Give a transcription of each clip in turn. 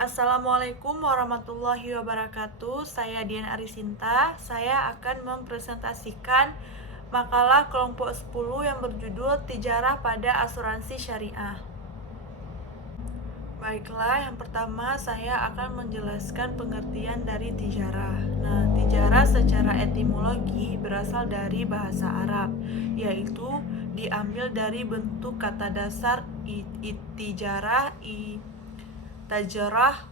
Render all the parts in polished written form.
Assalamualaikum warahmatullahi wabarakatuh. Saya Dian Arisinta. Saya akan mempresentasikan makalah kelompok 10 yang berjudul Tijarah pada Asuransi Syariah. Baiklah, yang pertama saya akan menjelaskan pengertian dari tijarah. Nah, tijarah secara etimologi berasal dari bahasa Arab, yaitu diambil dari bentuk kata dasar itijarah, tajarah,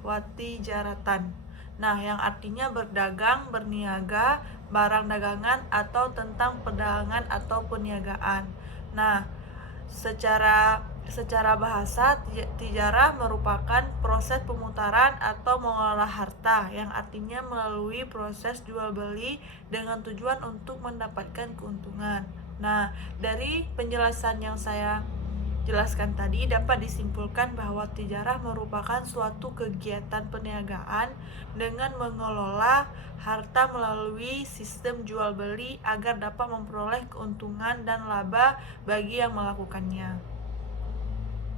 watijaratan. Nah, yang artinya berdagang, berniaga, barang dagangan, atau tentang perdagangan atau perniagaan. Nah, secara bahasa, tijarah merupakan proses pemutaran atau mengolah harta, yang artinya melalui proses jual beli dengan tujuan untuk mendapatkan keuntungan. Nah, dari penjelasan yang saya jelaskan tadi dapat disimpulkan bahwa tijarah merupakan suatu kegiatan perniagaan dengan mengelola harta melalui sistem jual beli agar dapat memperoleh keuntungan dan laba bagi yang melakukannya.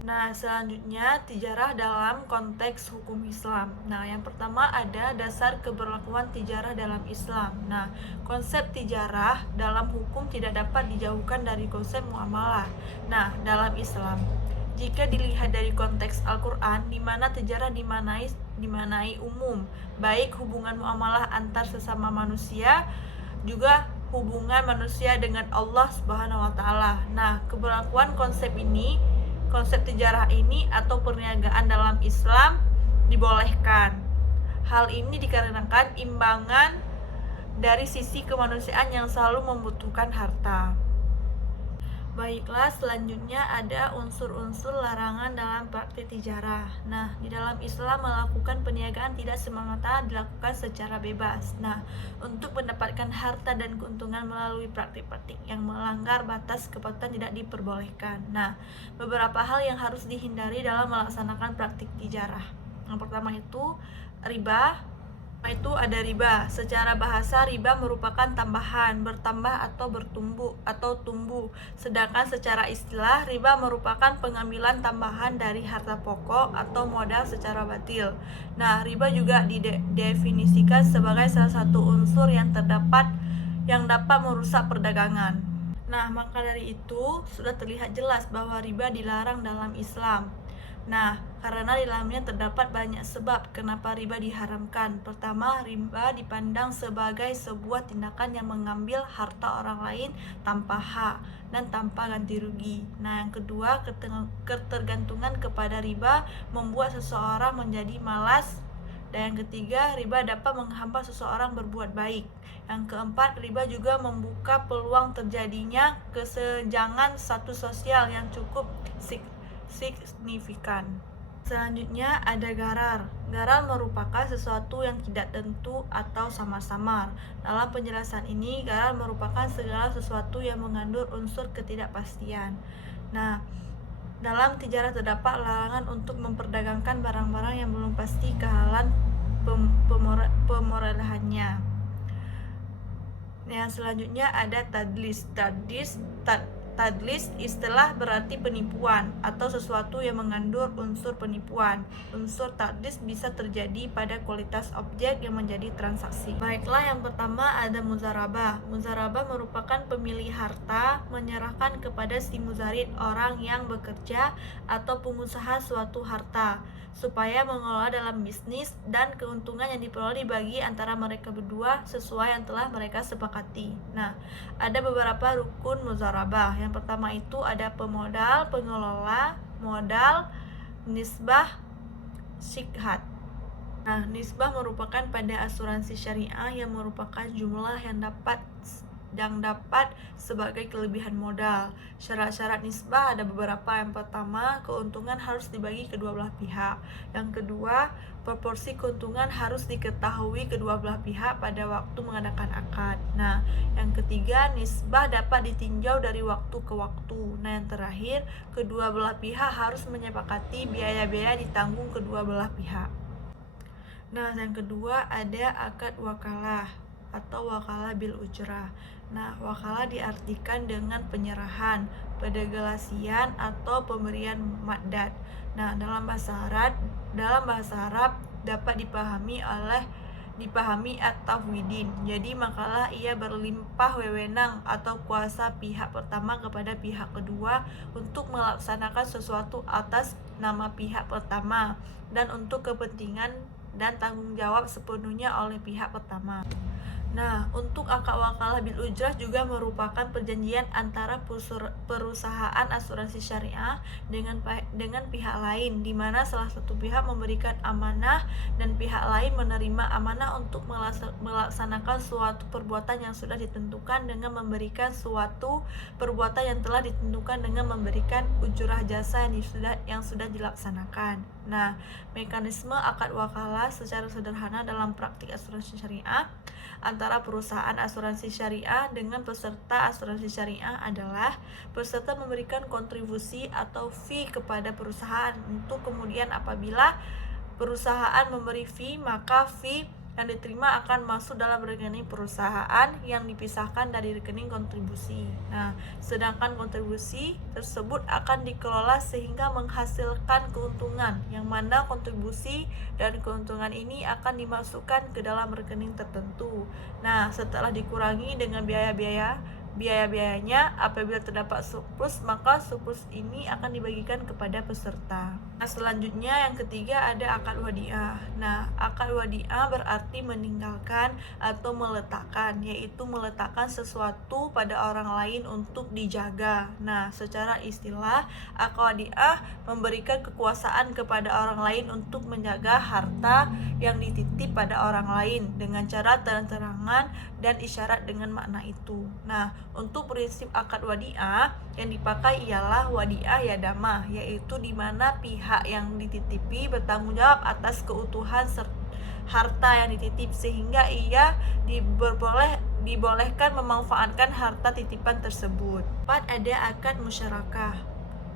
Nah, selanjutnya tijarah dalam konteks hukum Islam. Nah, yang pertama ada dasar keberlakuan tijarah dalam Islam. Nah, konsep tijarah dalam hukum tidak dapat dijauhkan dari konsep muamalah. Nah, dalam Islam, jika dilihat dari konteks Al-Quran, di mana tijarah dimanai umum, baik hubungan muamalah antar sesama manusia, juga hubungan manusia dengan Allah Subhanahu wa taala. Nah, keberlakuan konsep tijarah ini atau perniagaan dalam Islam dibolehkan. Hal ini dikarenakan imbangan dari sisi kemanusiaan yang selalu membutuhkan harta. Baiklah, selanjutnya ada unsur-unsur larangan dalam praktik tijarah. Nah, di dalam Islam melakukan perniagaan tidak semata-mata dilakukan secara bebas. Nah, untuk mendapatkan harta dan keuntungan melalui praktik-praktik yang melanggar batas kepatuhan tidak diperbolehkan. Nah, beberapa hal yang harus dihindari dalam melaksanakan praktik tijarah. Yang pertama itu riba. Itu ada riba. Secara bahasa, riba merupakan tambahan, bertambah atau bertumbuh atau tumbuh. Sedangkan secara istilah, riba merupakan pengambilan tambahan dari harta pokok atau modal secara batil. Nah, riba juga didefinisikan sebagai salah satu unsur yang dapat merusak perdagangan. Nah, maka dari itu sudah terlihat jelas bahwa riba dilarang dalam Islam. Nah, karena di dalamnya terdapat banyak sebab kenapa riba diharamkan. Pertama, riba dipandang sebagai sebuah tindakan yang mengambil harta orang lain tanpa hak dan tanpa ganti rugi. Nah, yang kedua, ketergantungan kepada riba membuat seseorang menjadi malas. Dan yang ketiga, riba dapat menghambat seseorang berbuat baik. Yang keempat, riba juga membuka peluang terjadinya kesenjangan status sosial yang cukup signifikan. Selanjutnya ada garar. Garar merupakan sesuatu yang tidak tentu atau samar-samar. Dalam penjelasan ini, garar merupakan segala sesuatu yang mengandung unsur ketidakpastian. Nah, dalam tijarah terdapat larangan untuk memperdagangkan barang-barang yang belum pasti kehalalan pemerolehannya. Yang selanjutnya ada tadlis. Tadlis istilah berarti penipuan atau sesuatu yang mengandung unsur penipuan. Unsur tadlis bisa terjadi pada kualitas objek yang menjadi transaksi. Baiklah, yang pertama ada muzarabah. Muzarabah merupakan pemilik harta menyerahkan kepada si muzarid, orang yang bekerja atau pengusaha suatu harta, supaya mengelola dalam bisnis, dan keuntungan yang diperoleh dibagi antara mereka berdua sesuai yang telah mereka sepakati. Nah, ada beberapa rukun muzarabah. Yang pertama itu ada pemodal, pengelola, modal, nisbah, syikhat. Nah, nisbah merupakan pada asuransi syariah yang merupakan jumlah yang dapat sebagai kelebihan modal. Syarat-syarat nisbah ada beberapa. Yang pertama, keuntungan harus dibagi kedua belah pihak. Yang kedua, proporsi keuntungan harus diketahui kedua belah pihak pada waktu mengadakan akad. Nah, yang ketiga, nisbah dapat ditinjau dari waktu ke waktu. Nah, yang terakhir, kedua belah pihak harus menyepakati biaya-biaya ditanggung kedua belah pihak. Nah, yang kedua ada akad wakalah. atau wakalah bil ujrah. Nah, wakalah diartikan dengan penyerahan, pendelegasian atau pemberian madad. Nah, dalam bahasa Arab dapat dipahami at-tafwidin. Jadi makalah ia berlimpah wewenang atau kuasa pihak pertama kepada pihak kedua untuk melaksanakan sesuatu atas nama pihak pertama dan untuk kepentingan dan tanggung jawab sepenuhnya oleh pihak pertama. Nah, untuk akad wakalah bil ujrah juga merupakan perjanjian antara perusahaan asuransi syariah dengan pihak lain, di mana salah satu pihak memberikan amanah dan pihak lain menerima amanah untuk melaksanakan suatu perbuatan yang sudah ditentukan dengan memberikan suatu perbuatan yang telah ditentukan dengan memberikan ujrah jasa yang sudah dilaksanakan. Nah, mekanisme akad wakalah secara sederhana dalam praktik asuransi syariah antara perusahaan asuransi syariah dengan peserta asuransi syariah adalah peserta memberikan kontribusi atau fee kepada perusahaan untuk kemudian apabila perusahaan memberi fee, maka fee yang diterima akan masuk dalam rekening perusahaan yang dipisahkan dari rekening kontribusi. Nah, sedangkan kontribusi tersebut akan dikelola sehingga menghasilkan keuntungan, yang mana kontribusi dan keuntungan ini akan dimasukkan ke dalam rekening tertentu. Nah, setelah dikurangi dengan biaya-biayanya, apabila terdapat surplus, maka surplus ini akan dibagikan kepada peserta. Nah, selanjutnya yang ketiga ada akad wadiah. Nah, akad wadiah berarti meninggalkan atau meletakkan, yaitu meletakkan sesuatu pada orang lain untuk dijaga. Nah, secara istilah, akad wadiah memberikan kekuasaan kepada orang lain untuk menjaga harta yang dititip pada orang lain dengan cara terang-terangan dan isyarat dengan makna itu. Nah, untuk prinsip akad wadiah yang dipakai ialah wadiah yadamah, yaitu di mana pihak yang dititipi bertanggung jawab atas keutuhan harta yang dititip sehingga ia dibolehkan memanfaatkan harta titipan tersebut. 4. Ada akad musyarakah.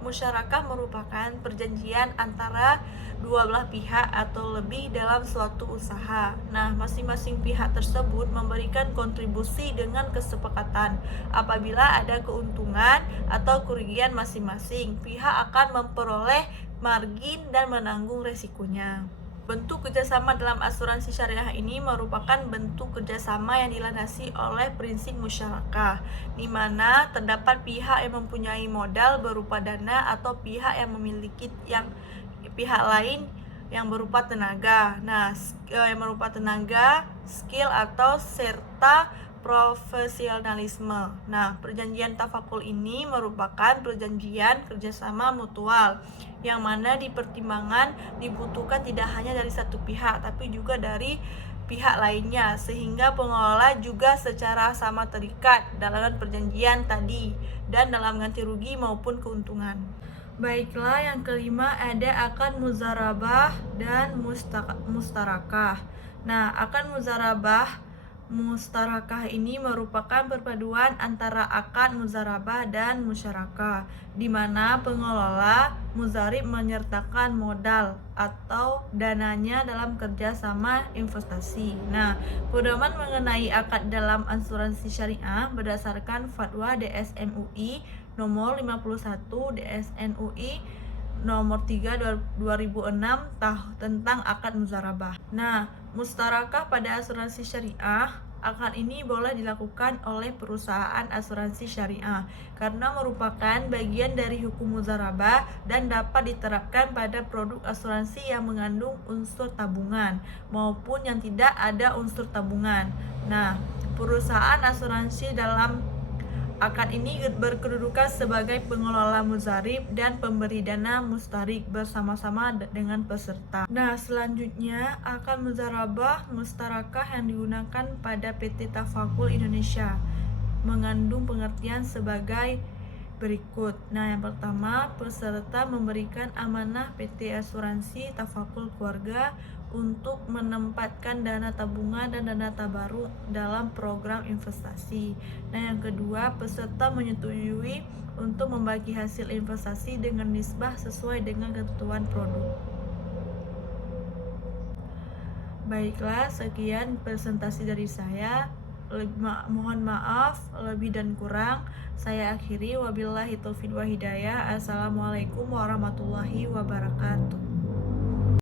Musyarakah merupakan perjanjian antara dua belah pihak atau lebih dalam suatu usaha. Nah, masing-masing pihak tersebut memberikan kontribusi dengan kesepakatan. Apabila ada keuntungan atau kerugian masing-masing, pihak akan memperoleh margin dan menanggung resikonya. Bentuk kerjasama dalam asuransi syariah ini merupakan bentuk kerjasama yang dilandasi oleh prinsip musyarakah, di mana terdapat pihak yang mempunyai modal berupa dana atau pihak lain yang berupa tenaga. Nah, yang berupa tenaga, skill atau serta profesionalisme. Nah, perjanjian tafakul ini merupakan perjanjian kerjasama mutual yang mana dipertimbangkan dibutuhkan tidak hanya dari satu pihak tapi juga dari pihak lainnya, sehingga pengelola juga secara sama terikat dalam perjanjian tadi dan dalam ganti rugi maupun keuntungan. Baiklah, yang kelima ada akad muzarabah dan mustarakah. Nah, akad mustarakah ini merupakan perpaduan antara akad muzarabah dan musyarakah, di mana pengelola muzarib menyertakan modal atau dananya dalam kerjasama investasi. Nah, pedoman mengenai akad dalam asuransi syariah berdasarkan fatwa DSMUI nomor 51 DSNUI nomor 3 2006 tentang akad muzarabah. Nah, mustarakah pada asuransi syariah, akad ini boleh dilakukan oleh perusahaan asuransi syariah karena merupakan bagian dari hukum muzarabah dan dapat diterapkan pada produk asuransi yang mengandung unsur tabungan maupun yang tidak ada unsur tabungan. Nah, perusahaan asuransi dalam akad ini berkedudukan sebagai pengelola muzarib dan pemberi dana mustarik bersama-sama dengan peserta. Nah, selanjutnya akad muzarabah mustarakah yang digunakan pada PT Tafakul Indonesia mengandung pengertian sebagai berikut. Nah, yang pertama, peserta memberikan amanah PT Asuransi Tafakul Keluarga untuk menempatkan dana tabungan dan dana tabaruk dalam program investasi. Nah, yang kedua, peserta menyetujui untuk membagi hasil investasi dengan nisbah sesuai dengan ketentuan produk. Baiklah, sekian presentasi dari saya. Mohon maaf lebih dan kurang. Saya akhiri, wabillahi taufiq wa hidayah. Assalamualaikum warahmatullahi wabarakatuh.